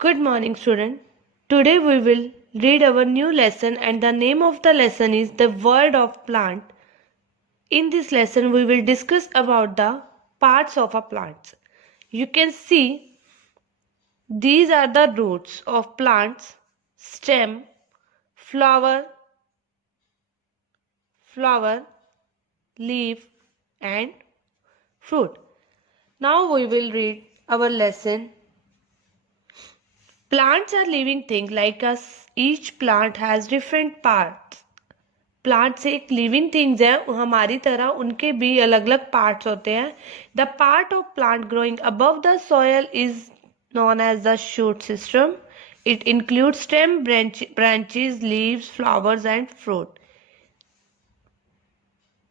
Good morning, student. Today we will read our new lesson, and the name of the lesson is The World of Plant. In this lesson, we will discuss about the parts of a plant. You can see these are the roots of plants, stem, flower, leaf, and fruit. Now we will read our lesson. Plants are living things like us. Each plant has different parts. Plants एक living things है हमारी तरह, उनके भी अलग अलग parts होते हैं. The part of plant growing above the soil is known as the shoot system. It include stem, branches, leaves, flowers and fruit.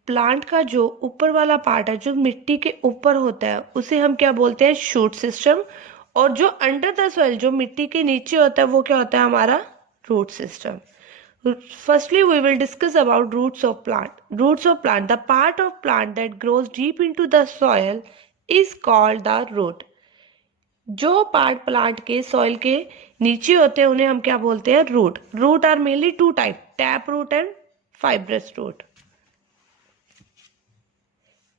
Plant का जो ऊपर वाला पार्ट है, जो मिट्टी के ऊपर होता है, उसे हम क्या बोलते हैं? Shoot system. और जो अंडर द सॉइल, जो मिट्टी के नीचे होता है, वो क्या होता है? हमारा root system. Firstly, we will discuss about roots of plant. Roots of plant, the part of plant that grows deep into the soil is called the root. जो पार्ट प्लांट के सॉइल के नीचे होते हैं उन्हें हम क्या बोलते हैं? Root. Root are mainly two type, tap root and fibrous root.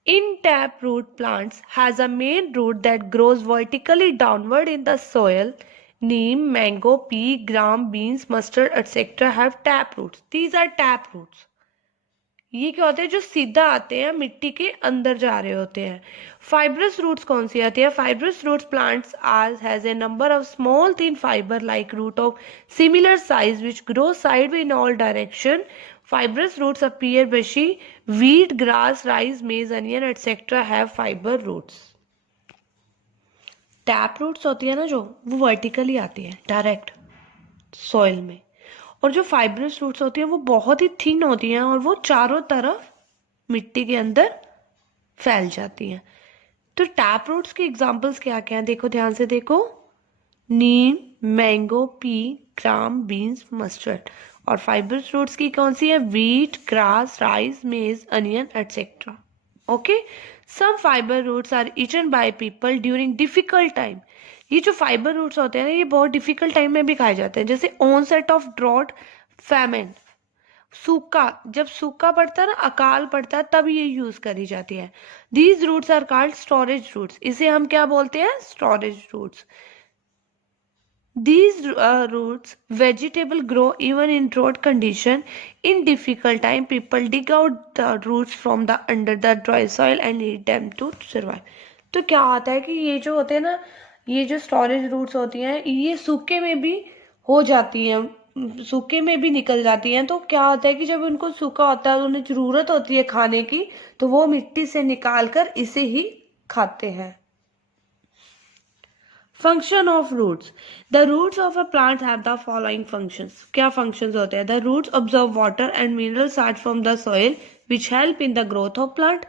In taproot plants has a main root that grows vertically downward in the soil. Neem, mango, pea, gram, beans, mustard, etc. have tap roots. These are tap roots. ये क्या होते हैं? जो सीधा आते हैं, मिट्टी के अंदर जा रहे होते हैं. फाइब्रस रूट्स कौन सी आती है? Fibrous roots plants has a number of small thin fibre like root of similar size which grow sideway in all direction. Fibrous roots appear bushy. Wheat, grass, rice, maize, onion, etc. have fiber roots. Tap roots होती है ना, जो वो vertically आती है direct soil में, और जो फाइब्रस रूट्स होती है वो बहुत ही थिन होती हैं और वो चारों तरफ मिट्टी के अंदर फैल जाती हैं. तो टैप रूट्स के एग्जांपल्स क्या क्या हैं? देखो, ध्यान से देखो. Neem, mango, pea, gram, beans, mustard. और फाइब्रस रूट्स की कौन सी है? Wheat, grass, rice, maize, onion, etcetera. Okay. Some fibre roots are eaten by people during difficult time. ये जो फाइबर रूट्स होते हैं ना, ये बहुत डिफिकल्ट टाइम में भी खाए जाते हैं, जैसे ऑनसेट ऑफ ड्रॉट, फैमिन. सूखा, जब सूखा पड़ता है ना, अकाल पड़ता है, तब ये यूज करी जाती है. These roots are called storage roots. इसे हम क्या बोलते हैं? Storage roots. These roots vegetable grow even in drought condition. In difficult time, people dig out the roots from the under the dry soil and eat them to survive. तो क्या होता है कि ये जो होते हैं ना, ये जो स्टोरेज रूट्स होती हैं, ये सूखे में भी हो जाती हैं, सूखे में भी निकल जाती हैं. तो क्या होता है कि जब उनको सूखा होता है, उन्हें जरूरत होती है खाने की, तो वो मिट्टी से निकाल कर इसे ही खाते हैं. Function of roots. The roots of a plant have the following functions. क्या फंक्शंस होते हैं? The roots observe water and mineral salt from the soil which help in the growth of plant.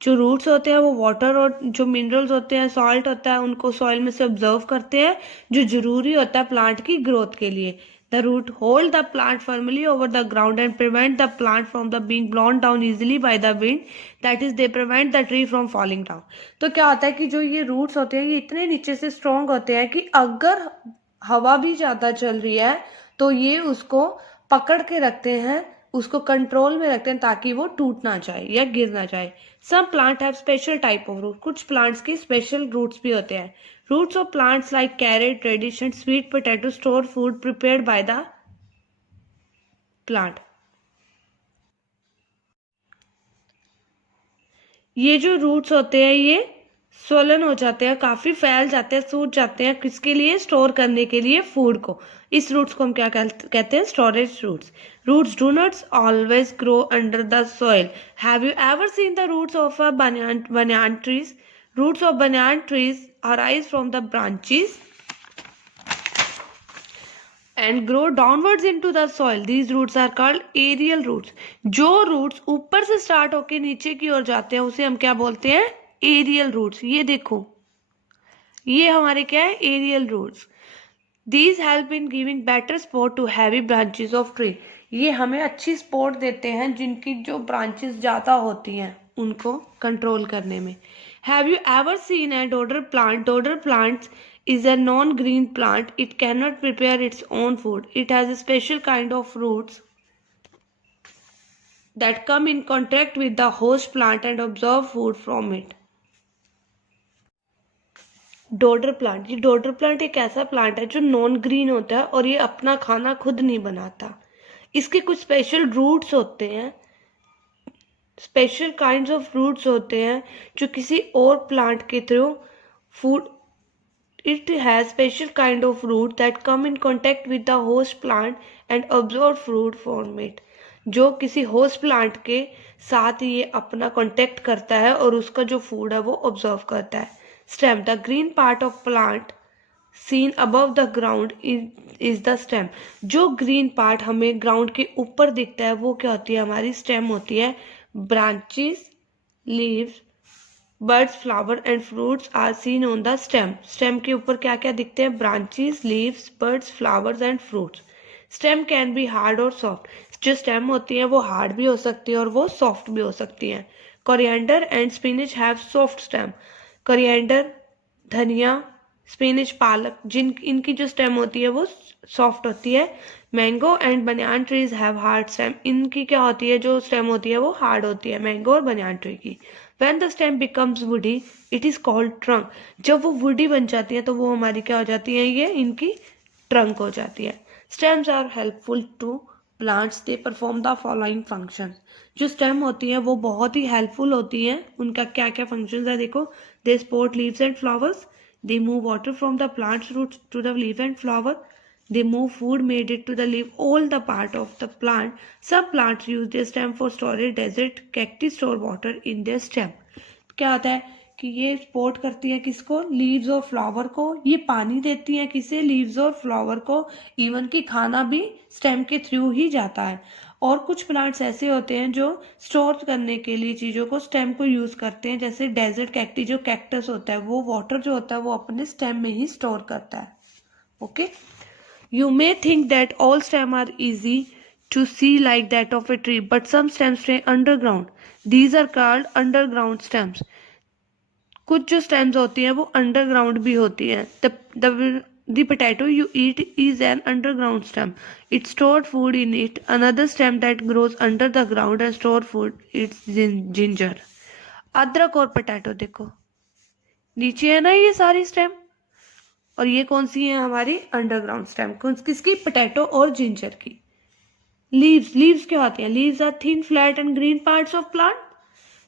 जो रूट्स होते हैं वो water और जो minerals होते हैं, सॉल्ट होता है, उनको सॉइल में से ऑब्जर्व करते हैं, जो जरूरी होता है प्लांट की ग्रोथ के लिए. The root hold the plant firmly over the ground and prevent the plant from the being blown down easily by the wind. That is, they prevent the tree from falling down. तो क्या होता है कि जो ये roots होते हैं, ये इतने नीचे से स्ट्रॉन्ग होते हैं कि अगर हवा भी ज्यादा चल रही है तो ये उसको पकड़ के रखते हैं, उसको कंट्रोल में रखते हैं, ताकि वो टूट ना जाए या गिर ना जाए. Some plant have special type of root. कुछ प्लांट्स की स्पेशल रूट्स भी होते हैं. Roots of plants like carrot, radish and sweet potato store food prepared by the plant. ये जो रूट्स होते हैं ये स्वलन हो जाते हैं, काफी फैल जाते हैं, सूट जाते हैं. किसके लिए? स्टोर करने के लिए फूड को. इस रूट्स को हम क्या कहते हैं? Storage roots. Roots do not always grow under the soil. Have you ever seen the roots of a banyan trees? Roots of banyan trees arise from the branches and grow downwards into the soil. These roots are called aerial roots. जो roots ऊपर से start होके नीचे की ओर जाते हैं उसे हम क्या बोलते हैं? Aerial roots. ये देखो, ये हमारे क्या है? Aerial roots. These help in giving better support to heavy branches of tree. ये हमें अच्छी सपोर्ट देते हैं जिनकी जो ब्रांचेस ज्यादा होती हैं उनको कंट्रोल करने में. Have you ever seen a dodder plant? Dodder plants is a non-green plant. It cannot prepare its own food. It has a special kind of roots that come in contact with the host plant and absorb food from it. Dodder plant, ये dodder plant एक ऐसा plant है जो non green होता है और ये अपना खाना खुद नहीं बनाता. इसके कुछ स्पेशल रूट्स होते हैं, स्पेशल काइंड्स ऑफ रूट्स होते हैं जो किसी और प्लांट के through food, it has special kind of root that come in contact with the host plant and absorb food from it. जो किसी होस्ट प्लांट के साथ ये अपना कांटेक्ट करता है और उसका जो फूड है वो ऑब्जर्व करता है. Stem, the green part of plant seen above the ground is the stem. जो ग्रीन पार्ट हमें ग्राउंड के ऊपर दिखता है वो क्या होती है, हमारी स्टेम होती है. Branches, leaves, birds, flower and fruits are seen on the stem. Stem के ऊपर क्या क्या दिखते हैं, branches, leaves, birds, flowers and fruits. Stem can be hard और सॉफ्ट. जो स्टेम होती है वो हार्ड भी हो सकती है और वो सॉफ्ट भी हो सकती है. Coriander and spinach have soft stem. Coriander, धनिया, स्पिनच, पालक, इनकी जो स्टेम होती है वो सॉफ्ट होती है. मैंगो एंड बनियान ट्रीज हैव हार्ड स्टेम. इनकी क्या होती है, जो स्टेम होती है वो हार्ड होती है, मैंगो और बनियान ट्री की. When the stem becomes woody, it is called trunk. जब वो woody बन जाती है तो वो हमारी क्या हो जाती है, ये इनकी ट्रंक हो जाती है. Stems are helpful to plants. They perform the following functions. जो स्टेम होती है वो बहुत ही हेल्पफुल होती हैं. उनका क्या क्या फंक्शंस है देखो. They support leaves and flowers. They move water from the plant's roots to the leaf and flower. They move food made it to the leaf, all the part of the plant. Some plants use their stem for storage. Desert cactus store water in their stem. क्या होता है कि ये support करती है किसको, leaves और flower को. ये पानी देती है किसे, लीव्स और फ्लावर को. इवन कि खाना भी स्टेम के थ्रू ही जाता है. और कुछ प्लांट्स ऐसे होते हैं जो स्टोर करने के लिए चीज़ों को, स्टेम को यूज़ करते हैं. जैसे डेजर्ट कैक्टी, जो कैक्टस होता है वो वाटर जो होता है वो अपने स्टेम में ही स्टोर करता है. Okay. You may think that all stems are easy to see like that of a tree, but some stems stay underground. These are called underground stems. कुछ जो stems होती हैं वो underground भी होती हैं. The potato you eat is an underground stem. It stored food in it. Another stem that grows under the ground and store food, it's ginger. अदरक और पोटैटो देखो नीचे है ना ये सारी स्टेम, और ये कौन सी है हमारी अंडरग्राउंड स्टेम. किसकी, पोटैटो और जिंजर की. लीव्स क्या होती हैं, leaves are thin flat and green parts of plant.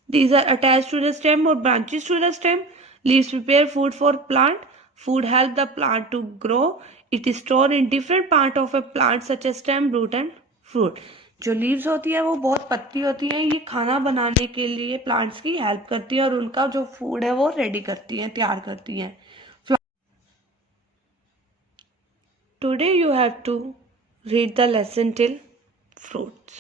These are attached to the stem और branches to the stem. Leaves prepare food for plant. Food help the plant to grow. It is store in different part of a plant such as stem, root and fruit. जो leaves होती है वो बहुत पतली होती हैं. ये खाना बनाने के लिए प्लांट्स की हेल्प करती है और उनका जो फूड है वो रेडी करती हैं, तैयार करती हैं. Today you have to read the lesson till fruits.